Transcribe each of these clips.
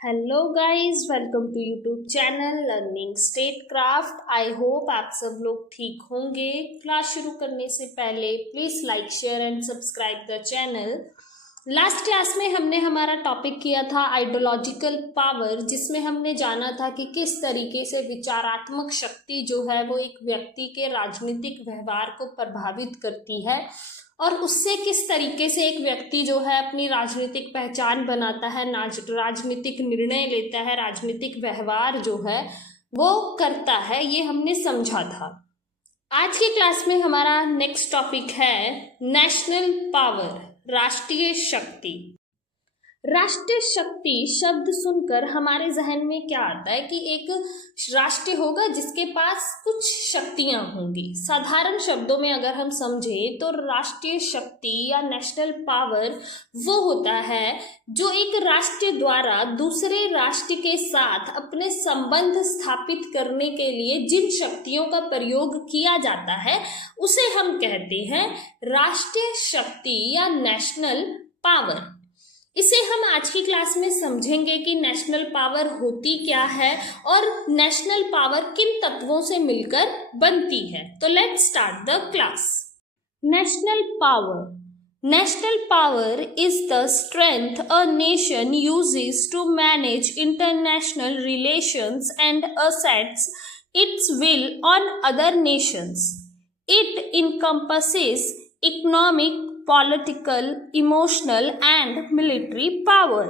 Hello guys, welcome to YouTube channel learning statecraft. I hope आप सब लोग ठीक होंगे। क्लास शुरू करने से पहले please like share and subscribe the channel. Last class में हमने हमारा टॉपिक किया था आइडियोलॉजिकल पावर, जिसमें हमने जाना था कि किस तरीके से विचारात्मक शक्ति जो है वो एक व्यक्ति के राजनीतिक व्यवहार को प्रभावित करती है और उससे किस तरीके से एक व्यक्ति जो है अपनी राजनीतिक पहचान बनाता है, राजनीतिक निर्णय लेता है, राजनीतिक व्यवहार जो है वो करता है। ये हमने समझा था। आज की क्लास में हमारा नेक्स्ट टॉपिक है नेशनल पावर, राष्ट्रीय शक्ति। राष्ट्रीय शक्ति शब्द सुनकर हमारे जहन में क्या आता है कि एक राष्ट्र होगा जिसके पास कुछ शक्तियां होंगी। साधारण शब्दों में अगर हम समझें तो राष्ट्रीय शक्ति या नेशनल पावर वो होता है जो एक राष्ट्र द्वारा दूसरे राष्ट्र के साथ अपने संबंध स्थापित करने के लिए जिन शक्तियों का प्रयोग किया जाता है उसे हम कहते हैं राष्ट्रीय शक्ति या नेशनल पावर। इसे हम आज की क्लास में समझेंगे कि नेशनल पावर होती क्या है और नेशनल पावर किन तत्वों से मिलकर बनती है। तो let's start the class. National power. National power is the strength a nation uses to manage international relations and asserts its will on other nations. It encompasses economic, political, emotional and military power.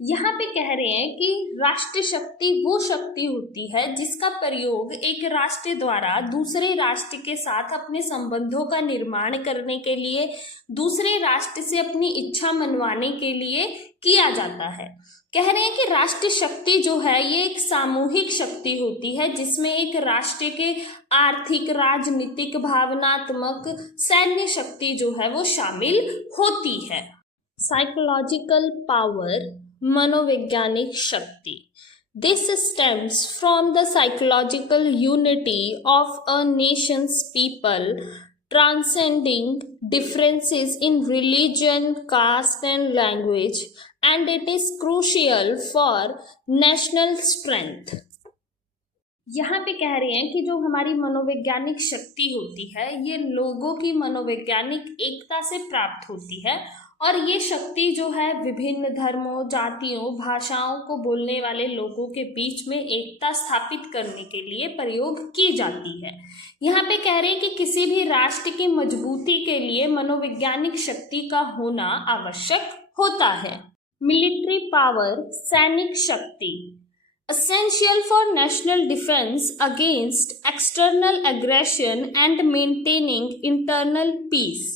यहाँ पे कह रहे हैं कि राष्ट्र शक्ति वो शक्ति होती है जिसका प्रयोग एक राष्ट्र द्वारा दूसरे राष्ट्र के साथ अपने संबंधों का निर्माण करने के लिए, दूसरे राष्ट्र से अपनी इच्छा मनवाने के लिए किया जाता है। कह रहे हैं कि राष्ट्र शक्ति जो है ये एक सामूहिक शक्ति होती है जिसमें एक राष्ट्र के आर्थिक, राजनीतिक, भावनात्मक, सैन्य शक्ति जो है वो शामिल होती है। साइकोलॉजिकल पावर, मनोवैज्ञानिक शक्ति। This stems from the psychological unity of a nation's people, transcending differences in religion, caste and language, and it is crucial for national strength. यहाँ पे कह रहे हैं कि जो हमारी मनोवैज्ञानिक शक्ति होती है ये लोगों की मनोवैज्ञानिक एकता से प्राप्त होती है और ये शक्ति जो है विभिन्न धर्मों, जातियों, भाषाओं को बोलने वाले लोगों के बीच में एकता स्थापित करने के लिए प्रयोग की जाती है। यहाँ पे कह रहे हैं कि किसी भी राष्ट्र की मजबूती के लिए मनोवैज्ञानिक शक्ति का होना आवश्यक होता है। मिलिट्री पावर, सैनिक शक्ति। Essential for national defense against external aggression and maintaining internal peace.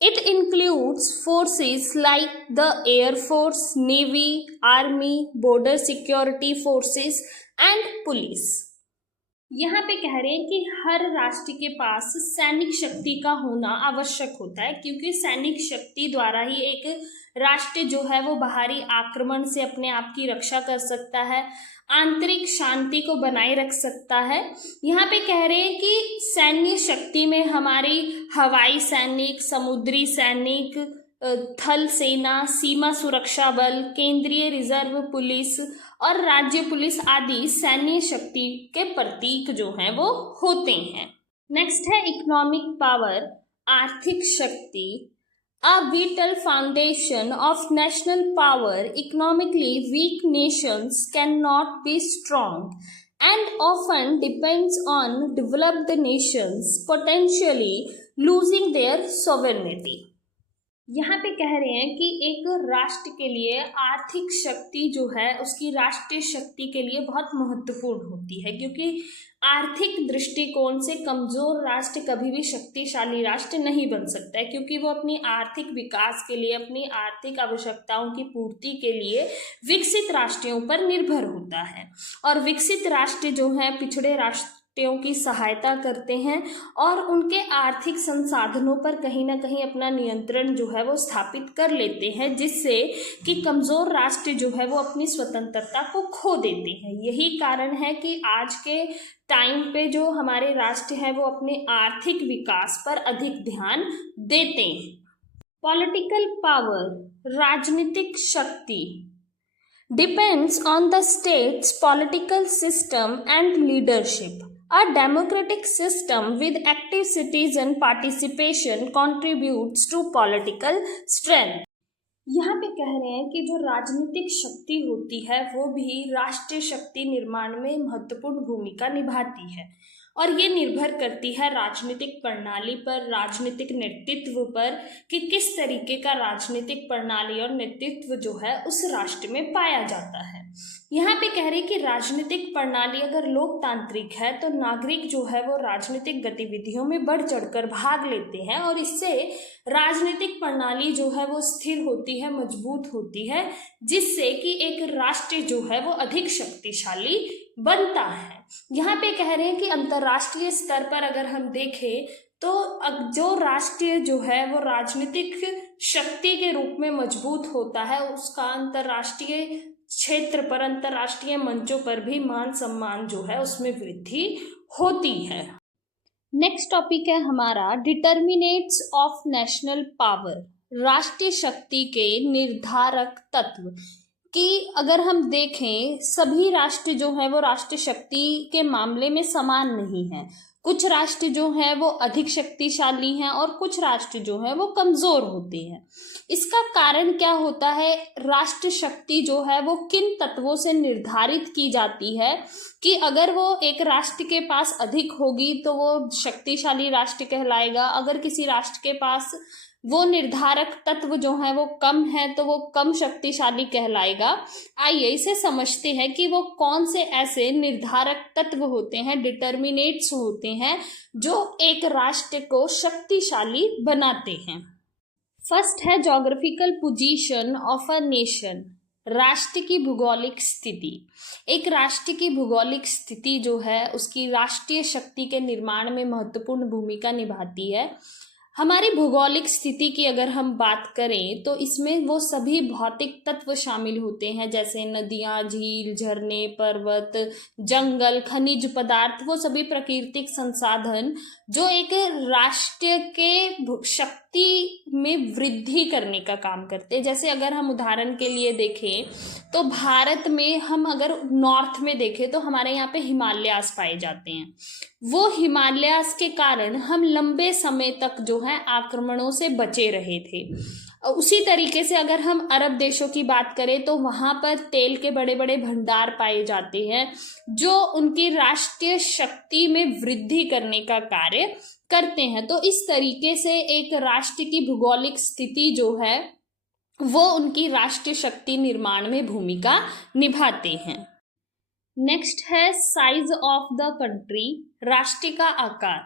It includes forces like the Air Force, Navy, Army, Border Security Forces and Police. यहाँ पे कह रहे हैं कि हर राष्ट्र के पास सैनिक शक्ति का होना आवश्यक होता है क्योंकि सैनिक शक्ति द्वारा ही एक राष्ट्र जो है वो बाहरी आक्रमण से अपने आप की रक्षा कर सकता है, आंतरिक शांति को बनाए रख सकता है। यहाँ पे कह रहे हैं कि सैन्य शक्ति में हमारी हवाई सैनिक, समुद्री सैनिक, थल सेना, सीमा सुरक्षा बल, केंद्रीय रिजर्व पुलिस और राज्य पुलिस आदि सैन्य शक्ति के प्रतीक जो हैं वो होते हैं। नेक्स्ट है इकोनॉमिक पावर, आर्थिक शक्ति। A vital foundation of national power, economically weak nations cannot be strong and often depends on developed nations potentially losing their sovereignty. यहाँ पे कह रहे हैं कि एक राष्ट्र के लिए आर्थिक शक्ति जो है उसकी राष्ट्रीय शक्ति के लिए बहुत महत्वपूर्ण होती है क्योंकि आर्थिक दृष्टिकोण से कमजोर राष्ट्र कभी भी शक्तिशाली राष्ट्र नहीं बन सकता है क्योंकि वो अपनी आर्थिक विकास के लिए, अपनी आर्थिक आवश्यकताओं की पूर्ति के लिए विकसित राष्ट्रों पर निर्भर होता है और विकसित राष्ट्र जो हैं पिछड़े राष्ट्रों की सहायता करते हैं और उनके आर्थिक संसाधनों पर कहीं ना कहीं अपना नियंत्रण जो है वो स्थापित कर लेते हैं जिससे कि कमजोर राष्ट्र जो है वो अपनी स्वतंत्रता को खो देते हैं। यही कारण है कि आज के टाइम पे जो हमारे राष्ट्र हैं वो अपने आर्थिक विकास पर अधिक ध्यान देते हैं। पॉलिटिकल पावर, राजनीतिक शक्ति। depends on the state's political system and leadership. A democratic system with active citizen participation contributes to political strength. यहाँ पे कह रहे हैं कि जो राजनीतिक शक्ति होती है वो भी राष्ट्रीय शक्ति निर्माण में महत्वपूर्ण भूमिका निभाती है और ये निर्भर करती है राजनीतिक प्रणाली पर, राजनीतिक नेतृत्व पर कि किस तरीके का राजनीतिक प्रणाली और नेतृत्व जो है उस राष्ट्र में पाया जाता है। यहाँ पे कह रहे हैं कि राजनीतिक प्रणाली अगर लोकतांत्रिक है तो नागरिक जो है वो राजनीतिक गतिविधियों में बढ़ चढ़कर भाग लेते हैं और इससे राजनीतिक प्रणाली जो है वो स्थिर होती है, मजबूत होती है, जिससे कि एक राष्ट्र जो है वो अधिक शक्तिशाली बनता है। यहाँ पे कह रहे हैं कि अंतर्राष्ट्रीय स्तर पर अगर हम देखें तो जो राष्ट्र जो है वो राजनीतिक शक्ति के रूप में मजबूत होता है, उसका अंतर्राष्ट्रीय क्षेत्र पर, अंतर्राष्ट्रीय मंचों पर भी मान सम्मान जो है उसमें वृद्धि होती है। नेक्स्ट टॉपिक है हमारा डिटर्मिनेट्स ऑफ नेशनल पावर, राष्ट्रीय शक्ति के निर्धारक तत्व। कि अगर हम देखें सभी राष्ट्र जो है वो राष्ट्रीय शक्ति के मामले में समान नहीं है। कुछ राष्ट्र जो है वो अधिक शक्तिशाली हैं और कुछ राष्ट्र जो है वो कमजोर होते हैं। इसका कारण क्या होता है? राष्ट्र शक्ति जो है वो किन तत्वों से निर्धारित की जाती है कि अगर वो एक राष्ट्र के पास अधिक होगी तो वो शक्तिशाली राष्ट्र कहलाएगा, अगर किसी राष्ट्र के पास वो निर्धारक तत्व जो है वो कम है तो वो कम शक्तिशाली कहलाएगा। आइए इसे समझते हैं कि वो कौन से ऐसे निर्धारक तत्व होते हैं, डिटर्मिनेट्स होते हैं, जो एक राष्ट्र को शक्तिशाली बनाते हैं। फर्स्ट है geographical position of a nation, राष्ट्र की भूगोलिक स्थिति। एक राष्ट्र की भूगोलिक स्थिति जो है उसकी राष्ट्रीय शक्ति के निर्माण में महत्वपूर्ण भूमिका निभाती है। हमारी भूगोलिक स्थिति की अगर हम बात करें तो इसमें वो सभी भौतिक तत्व शामिल होते हैं, जैसे नदियाँ, झील, झरने, पर्वत, जंगल, खनिज पदार्थ, वो सभी प्राकृतिक संसाधन जो एक राष्ट्र के शक्ति में वृद्धि करने का काम करते हैं। जैसे अगर हम उदाहरण के लिए देखें तो भारत में हम अगर नॉर्थ में देखें तो हमारे यहाँ पे हिमालयास पाए जाते हैं। वो हिमालयास के कारण हम लंबे समय तक जो है आक्रमणों से बचे रहे थे। उसी तरीके से अगर हम अरब देशों की बात करें तो वहाँ पर तेल के बड़े बड़े भंडार पाए जाते हैं जो उनकी राष्ट्रीय शक्ति में वृद्धि करने का कार्य करते हैं। तो इस तरीके से एक राष्ट्र की भूगोलिक स्थिति जो है वो उनकी राष्ट्रीय शक्ति निर्माण में भूमिका निभाते हैं। नेक्स्ट है साइज ऑफ द कंट्री, राष्ट्र का आकार।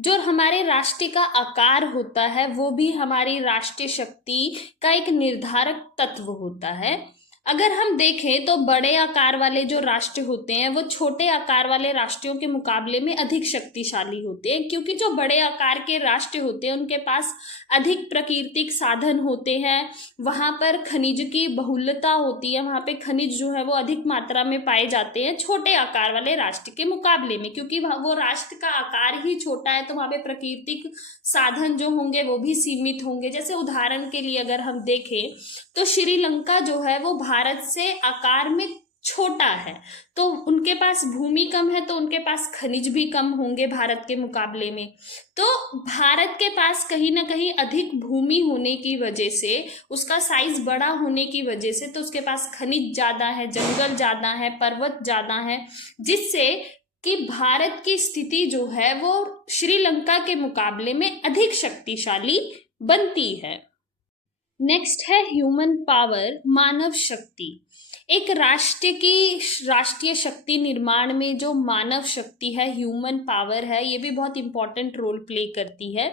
जो हमारे राष्ट्र का आकार होता है वो भी हमारी राष्ट्रीय शक्ति का एक निर्धारक तत्व होता है। अगर हम देखें तो बड़े आकार वाले जो राष्ट्र होते हैं वो छोटे आकार वाले राष्ट्रों के मुकाबले में अधिक शक्तिशाली होते हैं, क्योंकि जो बड़े आकार के राष्ट्र होते हैं उनके पास अधिक प्राकृतिक साधन होते हैं, वहाँ पर खनिज की बहुलता होती है, वहाँ पे खनिज जो है वो अधिक मात्रा में पाए जाते हैं छोटे आकार वाले राष्ट्र के मुकाबले में। क्योंकि वो राष्ट्र का आकार ही छोटा है तो वहाँ पे प्राकृतिक साधन जो होंगे वो भी सीमित होंगे। जैसे उदाहरण के लिए अगर हम देखें तो श्रीलंका जो है वो भारत से आकार में छोटा है, तो उनके पास भूमि कम है तो उनके पास खनिज भी कम होंगे भारत के मुकाबले में। तो भारत के पास कहीं ना कहीं अधिक भूमि होने की वजह से, उसका साइज बड़ा होने की वजह से, तो उसके पास खनिज ज्यादा है, जंगल ज्यादा है, पर्वत ज्यादा है, जिससे कि भारत की स्थिति जो है वो श्रीलंका के मुकाबले में अधिक शक्तिशाली बनती है। नेक्स्ट है ह्यूमन पावर, मानव शक्ति। एक राष्ट्र की राष्ट्रीय शक्ति निर्माण में जो मानव शक्ति है, ह्यूमन पावर है, ये भी बहुत इंपॉर्टेंट रोल प्ले करती है।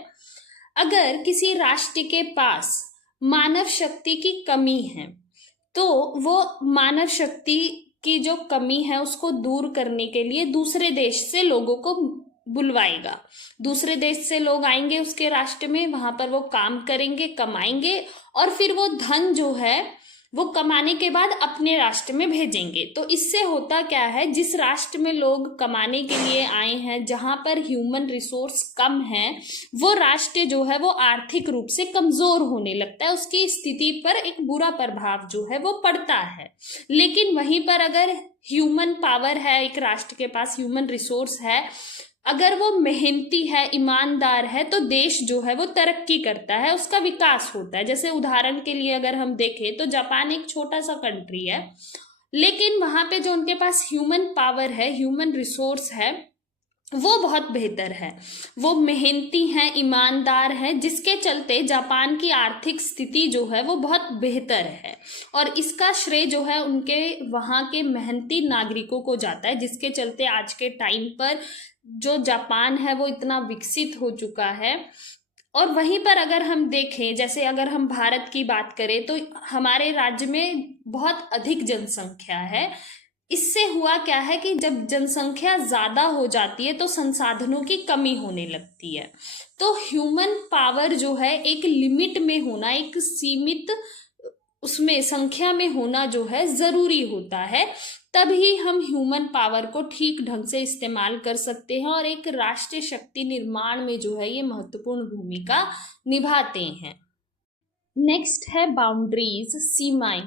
अगर किसी राष्ट्र के पास मानव शक्ति की कमी है तो वो मानव शक्ति की जो कमी है उसको दूर करने के लिए दूसरे देश से लोगों को बुलवाएगा। दूसरे देश से लोग आएंगे उसके राष्ट्र में, वहां पर वो काम करेंगे, कमाएंगे और फिर वो धन जो है वो कमाने के बाद अपने राष्ट्र में भेजेंगे। तो इससे होता क्या है, जिस राष्ट्र में लोग कमाने के लिए आए हैं, जहां पर ह्यूमन रिसोर्स कम है, वो राष्ट्र जो है वो आर्थिक रूप से कमजोर होने लगता है, उसकी स्थिति पर एक बुरा प्रभाव जो है वो पड़ता है। लेकिन वहीं पर अगर ह्यूमन पावर है, एक राष्ट्र के पास ह्यूमन रिसोर्स है, अगर वो मेहनती है, ईमानदार है, तो देश जो है वो तरक्की करता है, उसका विकास होता है। जैसे उदाहरण के लिए अगर हम देखें तो जापान एक छोटा सा कंट्री है, लेकिन वहां पे जो उनके पास ह्यूमन पावर है, ह्यूमन रिसोर्स है, वो बहुत बेहतर है। वो मेहनती हैं, ईमानदार हैं, जिसके चलते जापान की आर्थिक स्थिति जो है वो बहुत बेहतर है। और इसका श्रेय जो है उनके वहाँ के मेहनती नागरिकों को जाता है, जिसके चलते आज के टाइम पर जो जापान है वो इतना विकसित हो चुका है। और वहीं पर अगर हम देखें, जैसे अगर हम भारत की बात करें, तो हमारे राज्य में बहुत अधिक जनसंख्या है। इससे हुआ क्या है कि जब जनसंख्या ज्यादा हो जाती है तो संसाधनों की कमी होने लगती है। तो ह्यूमन पावर जो है एक लिमिट में होना, एक सीमित उसमें संख्या में होना जो है जरूरी होता है, तभी हम ह्यूमन पावर को ठीक ढंग से इस्तेमाल कर सकते हैं और एक राष्ट्रीय शक्ति निर्माण में जो है ये महत्वपूर्ण भूमिका निभाते हैं। नेक्स्ट है बाउंड्रीज, सीमाएं।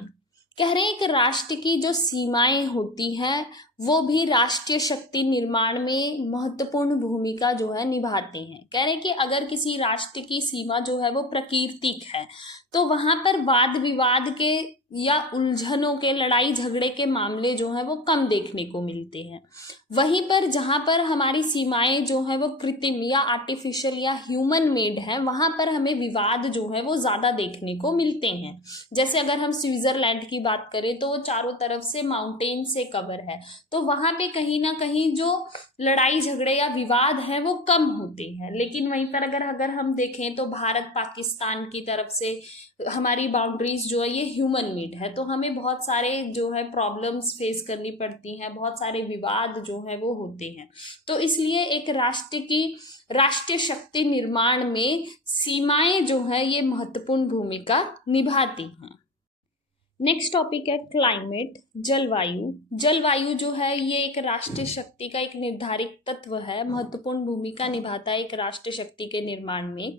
कह रहे हैं कि राष्ट्र की जो सीमाएं होती हैं वो भी राष्ट्रीय शक्ति निर्माण में महत्वपूर्ण भूमिका जो है निभाते हैं। कह रहे हैं कि अगर किसी राष्ट्र की सीमा जो है वो प्राकृतिक है तो वहां पर वाद विवाद के या उलझनों के, लड़ाई झगड़े के मामले जो हैं वो कम देखने को मिलते हैं। वहीं पर जहां पर हमारी सीमाएं जो हैं वो कृत्रिम या आर्टिफिशियल या ह्यूमन मेड हैं, वहां पर हमें विवाद जो है वो ज्यादा देखने को मिलते हैं। जैसे अगर हम स्विट्जरलैंड की बात करें तो वो चारों तरफ से माउंटेन से कवर है, तो वहां पे कहीं ना कहीं जो लड़ाई झगड़े या विवाद हैं वो कम होते हैं। लेकिन वहीं पर अगर हम देखें तो भारत पाकिस्तान की तरफ से हमारी बाउंड्रीज जो है ये ह्यूमन मेड है, तो हमें बहुत सारे जो है प्रॉब्लम्स फेस करनी पड़ती हैं, बहुत सारे विवाद जो है वो होते हैं। तो इसलिए एक राष्ट्र की राष्ट्रीय शक्ति निर्माण में सीमाएं जो है ये महत्वपूर्ण भूमिका निभाती हैं। नेक्स्ट टॉपिक है क्लाइमेट, जलवायु। जलवायु जो है ये एक राष्ट्रीय शक्ति का एक निर्धारित तत्व है, महत्वपूर्ण भूमिका निभाता है एक राष्ट्रीय शक्ति के निर्माण में।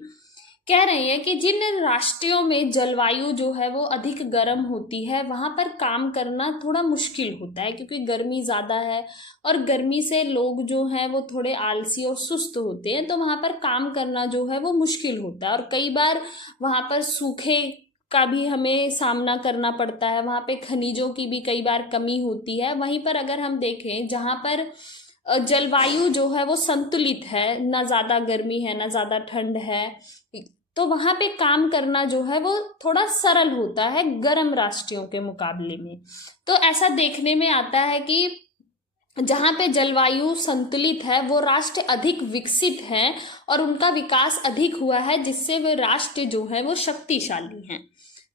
कह रहे हैं कि जिन राष्ट्रों में जलवायु जो है वो अधिक गर्म होती है वहां पर काम करना थोड़ा मुश्किल होता है, क्योंकि गर्मी ज्यादा है और गर्मी से लोग जो हैं वो थोड़े आलसी और सुस्त होते हैं, तो वहां पर काम करना जो है वो मुश्किल होता है। और कई बार वहां पर सूखे का भी हमें सामना करना पड़ता है, वहां पे खनिजों की भी कई बार कमी होती है। वहीं पर अगर हम देखें जहां पर जलवायु जो है वो संतुलित है, ना ज्यादा गर्मी है ना ज्यादा ठंड है, तो वहां पे काम करना जो है वो थोड़ा सरल होता है गर्म राष्ट्रों के मुकाबले में। तो ऐसा देखने में आता है कि जहां पे जलवायु संतुलित है वो राष्ट्र अधिक विकसित हैं और उनका विकास अधिक हुआ है, जिससे वे राष्ट्र जो है वो शक्तिशाली हैं।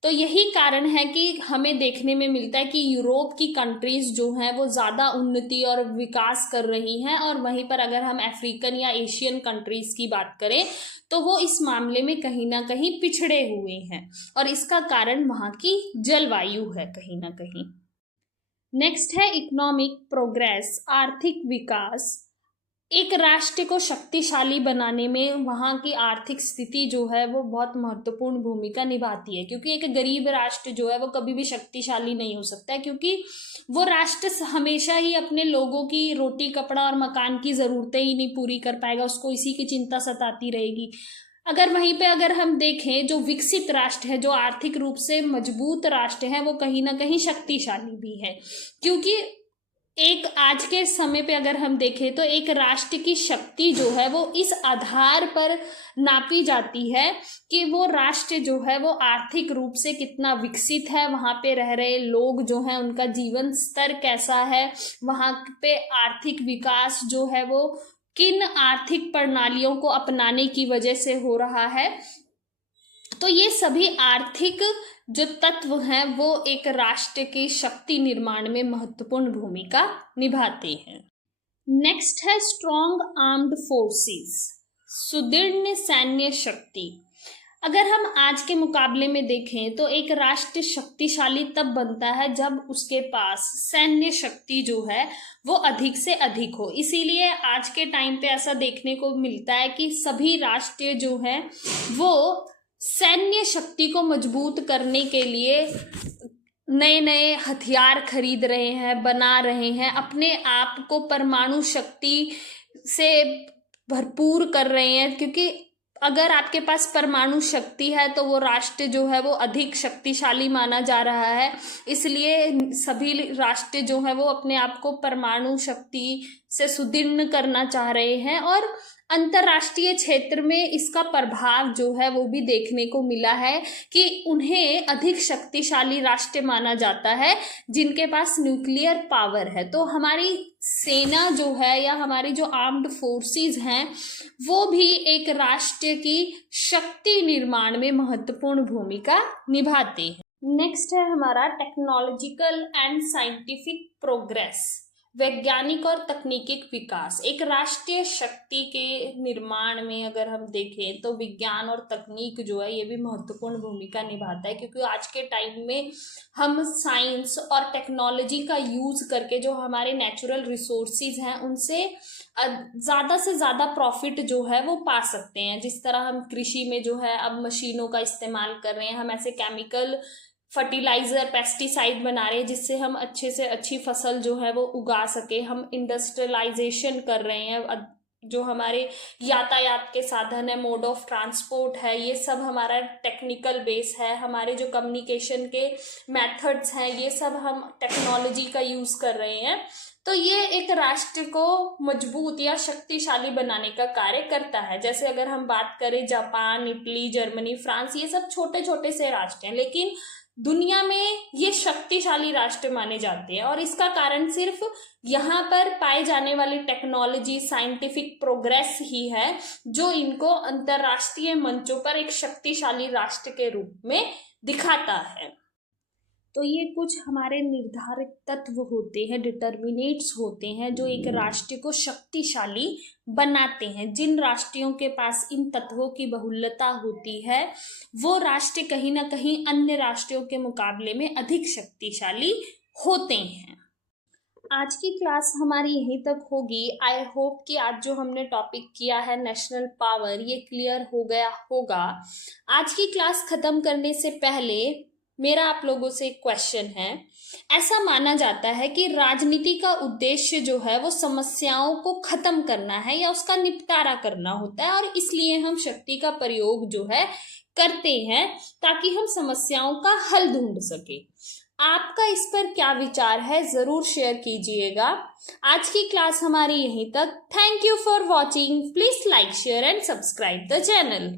तो यही कारण है कि हमें देखने में मिलता है कि यूरोप की कंट्रीज जो हैं वो ज़्यादा उन्नति और विकास कर रही हैं, और वहीं पर अगर हम अफ्रीकन या एशियन कंट्रीज की बात करें तो वो इस मामले में कहीं ना कहीं पिछड़े हुए हैं, और इसका कारण वहाँ की जलवायु है कहीं ना कहीं। नेक्स्ट है इकोनॉमिक प्रोग्रेस, आर्थिक विकास। एक राष्ट्र को शक्तिशाली बनाने में वहाँ की आर्थिक स्थिति जो है वो बहुत महत्वपूर्ण भूमिका निभाती है, क्योंकि एक गरीब राष्ट्र जो है वो कभी भी शक्तिशाली नहीं हो सकता है, क्योंकि वो राष्ट्र हमेशा ही अपने लोगों की रोटी कपड़ा और मकान की ज़रूरतें ही नहीं पूरी कर पाएगा, उसको इसी की चिंता सताती रहेगी। अगर वहीं पे अगर हम देखें जो विकसित राष्ट्र है, जो आर्थिक रूप से मजबूत राष्ट्र है, वो कहीं ना कहीं शक्तिशाली भी है, क्योंकि एक आज के समय पे अगर हम देखें तो एक राष्ट्र की शक्ति जो है वो इस आधार पर नापी जाती है कि वो राष्ट्र जो है वो आर्थिक रूप से कितना विकसित है, वहाँ पे रह रहे लोग जो हैं उनका जीवन स्तर कैसा है, वहाँ पे आर्थिक विकास जो है वो किन आर्थिक प्रणालियों को अपनाने की वजह से हो रहा है। तो ये सभी आर्थिक जो तत्व हैं वो एक राष्ट्र की शक्ति निर्माण में महत्वपूर्ण भूमिका निभाते हैं। नेक्स्ट है स्ट्रॉन्ग आर्म्ड फोर्सेस, सुदृढ़ सैन्य शक्ति। अगर हम आज के मुकाबले में देखें तो एक राष्ट्र शक्तिशाली तब बनता है जब उसके पास सैन्य शक्ति जो है वो अधिक से अधिक हो। इसीलिए आज के टाइम पे ऐसा देखने को मिलता है कि सभी राष्ट्र जो हैं वो सैन्य शक्ति को मजबूत करने के लिए नए नए हथियार खरीद रहे हैं, बना रहे हैं, अपने आप को परमाणु शक्ति से भरपूर कर रहे हैं। क्योंकि अगर आपके पास परमाणु शक्ति है तो वो राष्ट्र जो है वो अधिक शक्तिशाली माना जा रहा है। इसलिए सभी राष्ट्र जो है वो अपने आप को परमाणु शक्ति से सुदृढ़ करना चाह रहे हैं और अंतर्राष्ट्रीय क्षेत्र में इसका प्रभाव जो है वो भी देखने को मिला है कि उन्हें अधिक शक्तिशाली राष्ट्र माना जाता है जिनके पास न्यूक्लियर पावर है। तो हमारी सेना जो है या हमारी जो आर्म्ड फोर्सेस हैं वो भी एक राष्ट्र की शक्ति निर्माण में महत्वपूर्ण भूमिका निभाते हैं। नेक्स्ट है हमारा टेक्नोलॉजिकल एंड साइंटिफिक प्रोग्रेस, वैज्ञानिक और तकनीकी विकास। एक राष्ट्रीय शक्ति के निर्माण में अगर हम देखें तो विज्ञान और तकनीक जो है ये भी महत्वपूर्ण भूमिका निभाता है, क्योंकि आज के टाइम में हम साइंस और टेक्नोलॉजी का यूज करके जो हमारे नेचुरल रिसोर्सेज हैं उनसे ज़्यादा से ज़्यादा प्रॉफिट जो है वो पा सकते हैं। जिस तरह हम कृषि में जो है अब मशीनों का इस्तेमाल कर रहे हैं, हम ऐसे केमिकल फर्टिलाइजर पेस्टिसाइड बना रहे हैं जिससे हम अच्छे से अच्छी फसल जो है वो उगा सके। हम इंडस्ट्रियलाइजेशन कर रहे हैं, जो हमारे यातायात के साधन है, मोड ऑफ ट्रांसपोर्ट है, ये सब हमारा टेक्निकल बेस है। हमारे जो कम्युनिकेशन के मेथड्स हैं ये सब हम टेक्नोलॉजी का यूज कर रहे हैं। तो ये एक राष्ट्र को मजबूत या शक्तिशाली बनाने का कार्य करता है। जैसे अगर हम बात करें जापान, इटली, जर्मनी, फ्रांस, ये सब छोटे छोटे से राष्ट्र हैं लेकिन दुनिया में ये शक्तिशाली राष्ट्र माने जाते हैं और इसका कारण सिर्फ यहाँ पर पाए जाने वाली टेक्नोलॉजी, साइंटिफिक प्रोग्रेस ही है जो इनको अंतरराष्ट्रीय मंचों पर एक शक्तिशाली राष्ट्र के रूप में दिखाता है। तो ये कुछ हमारे निर्धारित तत्व होते हैं, डिटर्मिनेट्स होते हैं जो एक राष्ट्र को शक्तिशाली बनाते हैं। जिन राष्ट्रों के पास इन तत्वों की बहुलता होती है वो राष्ट्र कहीं ना कहीं अन्य राष्ट्रों के मुकाबले में अधिक शक्तिशाली होते हैं। आज की क्लास हमारी यहीं तक होगी। आई होप कि आज जो हमने टॉपिक किया है नेशनल पावर ये क्लियर हो गया होगा। आज की क्लास खत्म करने से पहले मेरा आप लोगों से एक क्वेश्चन है। ऐसा माना जाता है कि राजनीति का उद्देश्य जो है वो समस्याओं को खत्म करना है या उसका निपटारा करना होता है और इसलिए हम शक्ति का प्रयोग जो है करते हैं ताकि हम समस्याओं का हल ढूंढ सके। आपका इस पर क्या विचार है जरूर शेयर कीजिएगा। आज की क्लास हमारी यहीं तक। Thank you for watching. Please like, share and subscribe the channel.